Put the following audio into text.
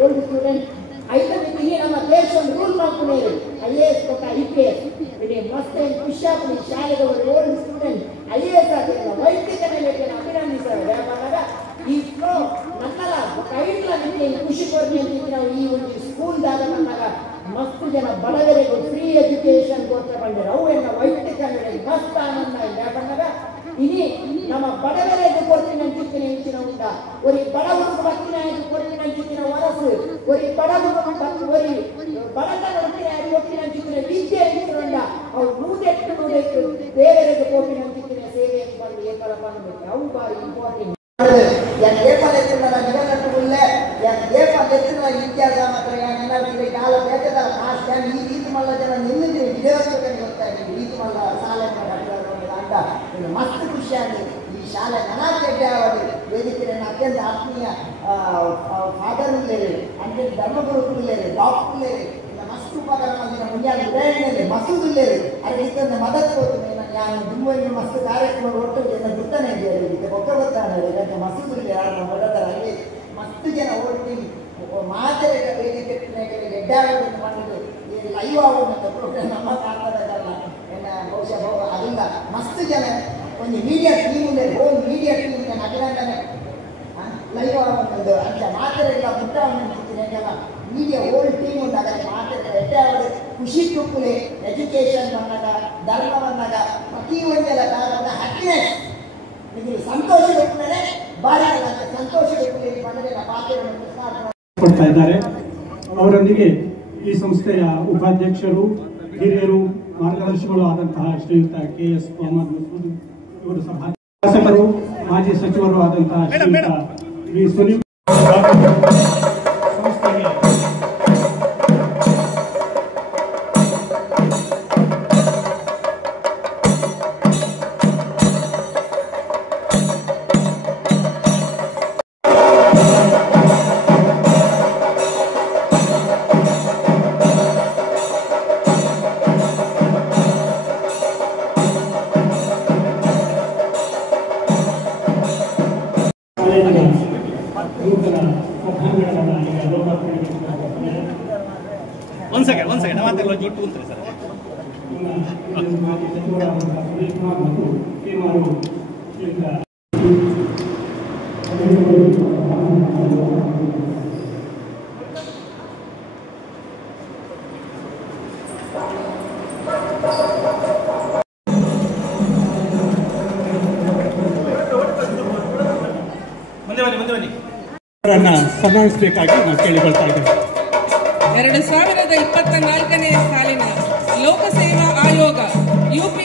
Old student ಐದನೇ ನಮ್ಮ ದೇಶ ರೂಲ್ ಮಾಡ್ಕೊಂಡೇವೆ IAS ಕೊಟ್ಟ IPS ಇಡೀ ಮಸ್ತ್ ಖುಷಿಯಾಗಿ ಶಾಲೆದವರು ಓಲ್ಡ್ ಸ್ಟೂಡೆಂಟ್ IAS ಆಗಿಲ್ಲ ವೈದ್ಯಕ ನೆಲೆಯನ್ನು ಅಭಿನಂದಿಸ್ತಾರೆ ಯಾವಾಗ ಈ ಫ್ಲೋ ನನ್ನಲ್ಲ ಕೈಟ್ಲ ನಿಮಗೆ ಖುಷಿ ಕೊಡ್ಲಿ ಅಂತ ನಾವು ಈ ಒಂದು ಸ್ಕೂಲ್ದಾಗ ಬಂದಾಗ ಮಸ್ತ್ ಜನ ಬಡವರಿಗೆ ಫ್ರೀ ಎಜುಕೇಶನ್ ಕೊಡ್ತಾ ಬಂದಿರೋ ಅವು ಎಲ್ಲ ವೈದ್ಯಕ ನೆಲೆ ಮಸ್ತ್ ಆನಂದ ಇದೆ ಬಂದಾಗ ಇನಿ ನಮ್ಮ ಬಡವರಿಗೆ ಕೊಡ್ತೀನಿ ಅಂತಿದ್ದೀನಿ ಹೆಚ್ಚಿನ ಉಂಟ ஒரு ಬಡವರು ಬರ್ತೀನಿ ಕೊಡ್ತೀನಿ ಅಂತಿದ್ದೀನಿ ವರಸು ஒரு ಬಡವರು ஒரு ಬಡತ ಕೊಡ್ತೀನಿ ಕೊಡ್ತೀನಿ ಅಂತಿದ್ದೀನಿ ವಿದ್ಯೆ ಇರೋಲ್ಲ ಅವು ನೂದೆಟ್ಟು ಬೇರೆಯವರಿಗೆ ಕೊಡ್ತೀನಿ ಅಂತಿದ್ದೀನಿ ಸೇವೆ ಬಂದು ಏಕಲ ಮಾಡಬೇಕು ಅವು ಬಾರಿ important yang depan itu nada negara tulle yang depan itu nada India sama yang nada di dalam mereka dalam khas dan itu malah jangan ini video kan होता है itu malah salah pada anda ini masti khusyani di salah anak kerja awal jadi kira nak yang apni father ulle ante dharma guru ulle doctor ulle masti pada mana punya ulle masti ulle ada itu madat ko ನಾನು ದುಮ್ಮಲ್ಲಿ ಮಸ್ತ್ ಕಾರ್ಯಕ್ರಮ ಒಟ್ಟು ಜನ ಬಿಡ್ತಾನೆ ಇದ್ದಾರೆ ಇದಕ್ಕೆ ಒಕ್ಕ ಬರ್ತಾನೆ ಯಾಕೆ ಮಸೂದಲ್ಲಿ ಯಾರು ಹೊರತಾರೆ ಮಸ್ತ್ ಜನ ಓಡಿ ಮಾತರೆ ವೇದಿಕೆ ಎಡ್ಡಾಡೋದನ್ನು ಮಾಡಿದ್ದು ಲೈವ್ ಆಗೋದಂತ ಪ್ರೋಗ್ರಾಮ್ ನಮ್ಮ ಕಾರಣದಲ್ಲ ಬಹುಶಃ ಅದರಿಂದ ಮಸ್ತ್ ಜನ ಒಂದು ಮೀಡಿಯಾ ಟೀಮ್ ಇದೆ ಹೋಮ್ ಮೀಡಿಯಾ ಟೀಮ್ ಅಭಿನಂದನೆ ಲೈವ್ ಆಗೋದು ಅಂತ ಮಾತರೆ ಇಲ್ಲ ಮುಟ್ಟ ಮೀಡಿಯಾ ಓಲ್ಡ್ ಟೀಮ್ ಉಂಟು ಅದಕ್ಕೆ ಮಾತಾಡ್ತಾರೆ ಎಡ್ಡಾಡೋದು ಖುಷಿ ತುಪ್ಪಲೆ ಎಜುಕೇಶನ್ ಬಂದಾಗ ಧರ್ಮ ಬಂದಾಗ ಪ್ರತಿಯೊಂದೆಲ್ಲ ಕಾರಣದ ಹ್ಯಾಪಿನೆಸ್ ನಿಮಗೆ ಸಂತೋಷ ಕೊಟ್ಟರೆ ಬಾರಿ ಸಂತೋಷ ಬಂದರೆ ಪಾತ್ರವನ್ನು ಕೊಡ್ತಾ ಇದ್ದಾರೆ. ಅವರೊಂದಿಗೆ ಈ ಸಂಸ್ಥೆಯ ಉಪಾಧ್ಯಕ್ಷರು ಹಿರಿಯರು ಮಾರ್ಗದರ್ಶಿಗಳು ಆದಂತಹ ಶ್ರೀಯುತ KS ಮೊಹಮ್ಮದ್ ಮಸೂದ್ ಇವರು ಶಾಸಕರು ಮಾಜಿ ಸಚಿವರು ಆದಂತಹ ಶ್ರೀಯುತ ವಿ ಸುನೀಲ್ ಸಂಸ್ಥೆಗೆ One second. I want to look at sir. ಸನ್ಮಾನಿಸಬೇಕಾಗಿ ನಾವು ಕೇಳಿಕೊಳ್ತಾ ಇದ್ದೇವೆ. 2024ನೇ ಸಾಲಿನ ಲೋಕಸೇವಾ ಆಯೋಗ UP